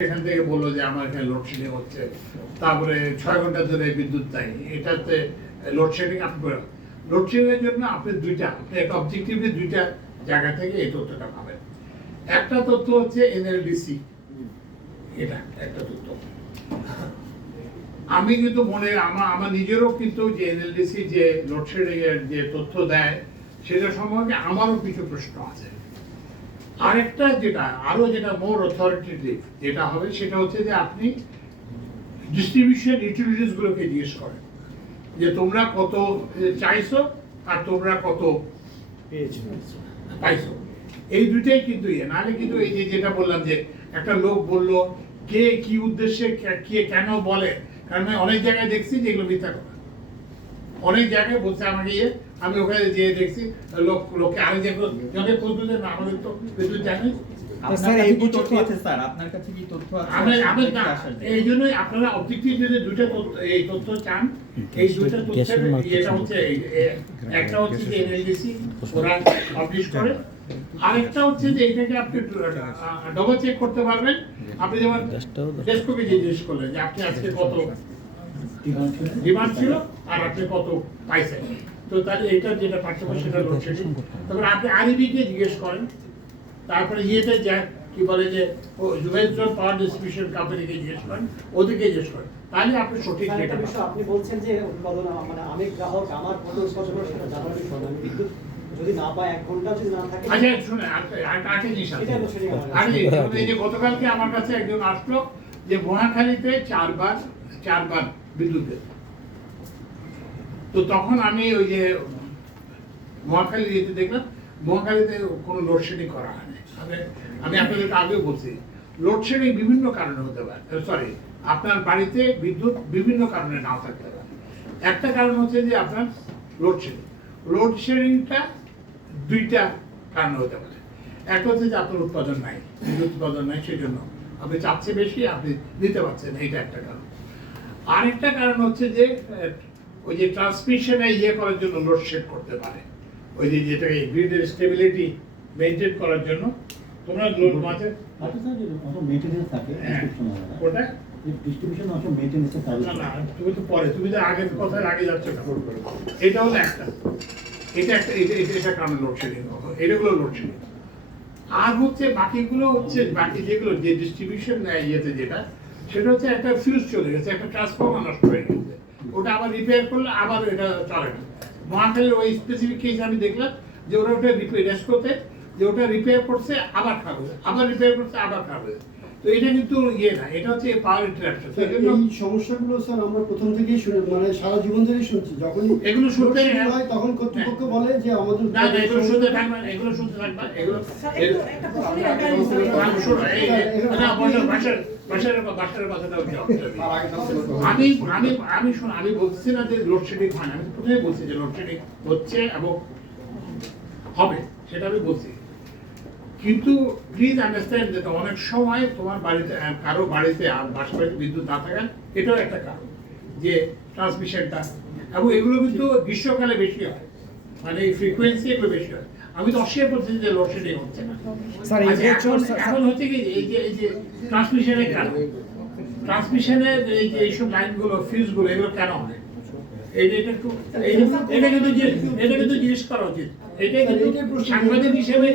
এখান থেকে বলল যে আমার এখানে লোডশেডিং হচ্ছে। তারপরে ছয় ঘণ্টা ধরে বিদ্যুৎ নাই। এটাতে লোডশেডিং জন্য আপনি দুইটা একটা অবজেক্টিভলি দুইটা জায়গা থেকে এই তথ্যটা পাবেন। একটা তথ্য হচ্ছে এনএলডিসি। এটা একটা তথ্য। আমি কিন্তু মনে আমার আমার নিজেরও কিন্তু যে এনএলডিসি যে লোডশেডিং এর যে তথ্য দেয়, সেটা সম্পর্কে আমারও কিছু প্রশ্ন আছে। আরেকটা যেটা আরও যেটা মোর অথরিটেটিভ যেটা হবে সেটা হচ্ছে যে আপনি ডিস্ট্রিবিউশন ইউটিলিটিস গুলোকে জিজ্ঞেস করেন। যে তোমরা কত চাইছো আর তোমরা কত পাইছো। এই দুইটাই কিন্তু ইয়ে। নাহলে কিন্তু এই যে যেটা বললাম যে একটা লোক বলল কে কি উদ্দেশ্যে কে- কেন বলে? কারণ অনেক জায়গায় দেখছি যে এগুলো মিথ্যা কথা। অনেক জায়গায় বলছে আমাকে ইয়ে আমি ওখানে যেয়ে দেখছি লোক লোকে আরেক জায়গায় জনের খোঁজ না আমাদের তো বিদ্যুৎ জানি স্যার, এই কি তথ্য আছে স্যার? আপনার কাছে কি তথ্য আছে? আমি আমি সেটা না জন্য। জন্যই আপনারা অবজেক্টিভ যদি তথ্য এই তথ্য চান এই দুইটা তথ্যের এটা হচ্ছে এই- একটা হচ্ছে যে এনএলডিসি ওরা পাবলিশ করে। আরেকটা হচ্ছে যে এটাকে আপনি ডবল চেক করতে পারবেন। আপনি যেমন ডেস্ককে জিজ্ঞেস করলেন যে আপনি আজকে কত ডিমান্ড ছিল আর আপনি কত পাইছেন। তো তাহলে এটা যেটা পার্থক্য সেটা লোডশেডিং তারপরে আপনি আরইবি কে জিজ্ঞেস করেন তারপরে ইয়েতে যায় কি বলে যে পাওয়ার ডিস্ট্রিবিউশন কোম্পানিকে জিজ্ঞেস করেন ওদেরকে জিজ্ঞেস করেন। তাহলে আপনি সঠিক স্যার, একটা বিষয় আপনি বলছেন যে উৎপাদন মানে আমি গ্রাহক আমার কত উৎপাদন সেটা জানার বিষয় আমি বিদ্যুৎ যদি না পাই এক ঘণ্টা যদি না থাকে আচ্ছা শুনে জিনিস আছে। আরে এই যে গতকালকে আমার কাছে একজন আসলো যে মহাখালীতে চারবার চারবার বিদ্যুৎ দেয়। তো তখন আমি ওই যে মহাখালী যেতে দেখলাম, মহাখালীতে কোনো লোডশেডিং করা হয়নি। আমি আপনাদেরকে আগেও বলছি লোডশেডিং বিভিন্ন কারণে হতে পারে। সরি আপনার বাড়িতে বিদ্যুৎ বিভিন্ন কারণে নাও থাকতে পারে। একটা কারণ হচ্ছে যে আপনার লোডশেডিং লোডশেডিংটা দুইটা কারণে হতে পারে। একটা হচ্ছে যে আপনার উৎপাদন নাই, বিদ্যুৎ উৎপাদন নাই সেই জন্য আপনি চাচ্ছে বেশি, আপনি দিতে পারছেন এইটা একটা কারণ। আরেকটা কারণ হচ্ছে যে ওই যে ট্রান্সমিশনে ইয়ে করার জন্য লোডশেড করতে পারে। ওই যে যেটাকে গ্রিডের স্টেবিলিটি মেনটেন করার জন্য। তোমরা লোড মাঝে হ্যাঁ, ওটা তুমি তো পরে তুমি তো আগের কথার আগে যাচ্ছ এটা। হলো একটা। এটা একটা এটা কারণে লোডশেডিং এটা লোডশেডিং আর হচ্ছে বাকিগুলো হচ্ছে বাকি যেগুলো যে ডিস্ট্রিবিউশন ইয়েতে যেটা সেটা হচ্ছে একটা ফিউজ চলে গেছে একটা ট্রান্সফর্মার নষ্ট হয়ে গেছে। ওটা আবার রিপেয়ার করলে আবার এটা চলে না। মহাখালীর ওই স্পেসিফিক কেস আমি দেখলাম যে ওরা ওটা রিপেয়ার করতে যে ওটা রিপেয়ার করছে, আবার খারাপ হয়েছে। আবার রিপেয়ার করছে, আবার খারাপ হয়েছে। তো এটা কিন্তু ইয়ে না এটা হচ্ছে পাওয়ার ইন্টারাকশন এই সমস্যাগুলো স্যার আমরা প্রথম থেকেই শুনে মানে সারা জীবন ধরেই শুনছি। যখন এগুলো শুনতে হয়। তখন কর্তৃপক্ষ বলে যে আমাদের না না এগুলো শুনতে থাকবে এগুলো থাকবে এগুলো আমি। আমি আমি আমি আমি বলছি না যে লোডশেডিং হয় না আমি প্রথমে বলছি যে লোডশেডিং হচ্ছে এবং হবে সেটা আমি বলছি। কিন্তু প্লিজ আন্ডারস্ট্যান্ড যেটা অনেক সময় তোমার বাড়িতে কারও বাড়িতে আর বাসা বাড়িতে বিদ্যুৎ না থাকা এটাও একটা কারণ যে ট্রান্সমিশনটা এবং এগুলো কিন্তু গ্রীষ্মকালে বেশি হয়। মানে এই ফ্রিকোয়েন্সি এগুলো বেশি হয়। আমি তো অস্বীকার করছি যে লোডশেডিং হচ্ছে না। আচ্ছা, এখন- হচ্ছে কি এই যে এই যে ট্রান্সমিশনের কারণ। ট্রান্সমিশনের এই যে এইসব লাইনগুলো ফিউজগুলো এগুলো কেন হয়? এটা একটু এটা কিন্তু এটা কিন্তু জিজ্ঞেস করা উচিত। এটা কিন্তু সাংবাদিক হিসেবে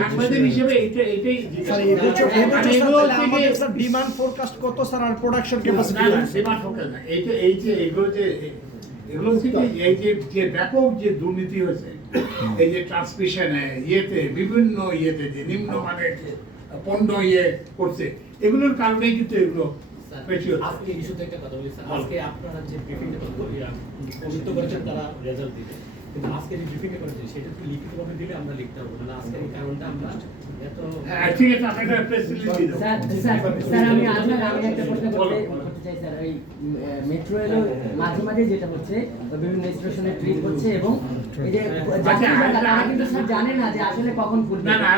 সাংবাদিক হিসেবে এটা এটাই জিজ্ঞেস স্যার করা। এই বছর উচিত। এই আর বছর এগুলো স্যার হচ্ছে তাহলে আমাদের কি- স্যার ডিমান্ড ফোরকাস্ট কত স্যার আর প্রোডাকশন ক্যাপাসিটি না demand forecast না। এইটা এই যে এগুলো যে এগুলো হচ্ছে এই যে যে ব্যাপক যে দুর্নীতি হয়েছে এই যে ট্রান্সমিশনে ইয়েতে বিভিন্ন ইয়েতে যে নিম্নমানের যে পণ্য ইয়ে করছে এগুলোর কারণেই কিন্তু এগুলো আজকে এই ইস্যুতে একটা কথা বলি স্যার। আজকে আপনারা যে ব্রিফিংটা প্রযুক্ত করেছেন তারা রেজাল্ট দিবে। কিন্তু আজকে যে ব্রিফিংটা করেছেন সেটা কি লিখিতভাবে দিলে আমরা লিখতে পারব আজকে এই কারণটা আমরা এত ঠিক আছে আপনাকে প্রেস রিলিজ দিয়ে দেবো। স্যার স্যার স্যার আমি আপনার আমি একটা প্রশ্ন বলো। করতে করতে চাই স্যার ওই মেট্রো রেলও মাঝে মাঝে যেটা হচ্ছে বিভিন্ন স্টেশনে ট্রিপ হচ্ছে এবং এই যে তারা কিন্তু স্যার জানে না যে আসলে কখন খুলবে না না